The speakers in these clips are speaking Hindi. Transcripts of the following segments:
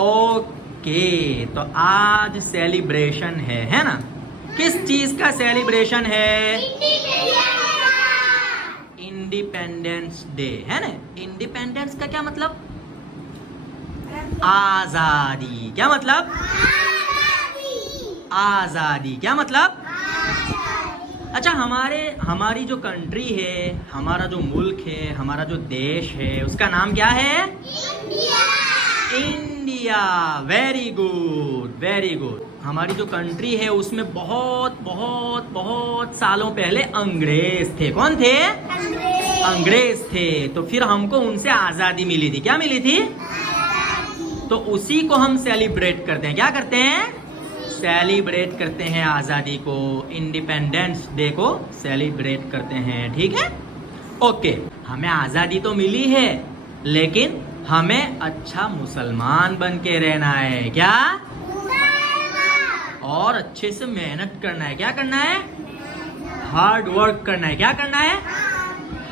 ओके, तो आज सेलिब्रेशन है ना? किस चीज का सेलिब्रेशन है? इंडिपेंडेंस डे है ना? इंडिपेंडेंस का क्या मतलब? आजादी। क्या मतलब? आजादी। क्या मतलब? अच्छा, हमारी जो कंट्री है, हमारा जो मुल्क है, हमारा जो देश है, उसका नाम क्या है? India. Very good, very good. हमारी जो कंट्री है उसमें बहुत बहुत बहुत सालों पहले अंग्रेज थे। कौन थे? अंग्रेज थे। तो फिर हमको उनसे आजादी मिली थी। क्या मिली थी? तो उसी को हम सेलिब्रेट करते हैं। क्या करते हैं? सेलिब्रेट करते हैं आजादी को। इंडिपेंडेंस डे को सेलिब्रेट करते हैं। ठीक है? ओके, हमें आजादी तो मिली है, लेकिन हमें अच्छा मुसलमान बन के रहना है। क्या? और अच्छे से मेहनत करना है। क्या करना है? हार्ड वर्क करना है। क्या करना है?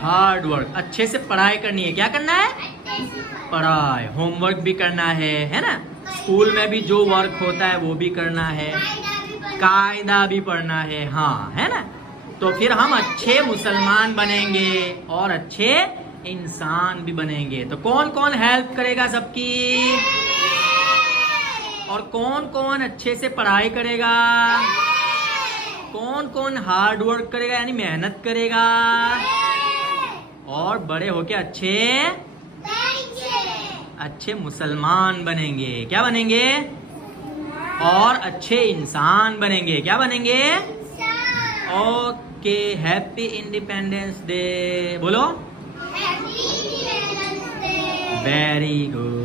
Hard work. अच्छे से पढ़ाई करनी है। क्या करना है? पढ़ाई। होमवर्क भी करना है ना? स्कूल में भी जो वर्क होता है वो भी करना है, कायदा भी पढ़ना है। हाँ, है ना? तो फिर हम अच्छे मुसलमान बनेंगे और अच्छे इंसान भी बनेंगे। तो कौन कौन हेल्प करेगा सबकी? और कौन कौन अच्छे से पढ़ाई करेगा? कौन कौन हार्ड वर्क करेगा, यानी मेहनत करेगा? और बड़े होके अच्छे मुसलमान बनेंगे। क्या बनेंगे? और अच्छे इंसान बनेंगे। क्या बनेंगे? ओके, हैप्पी इंडिपेंडेंस डे बोलो। Very good.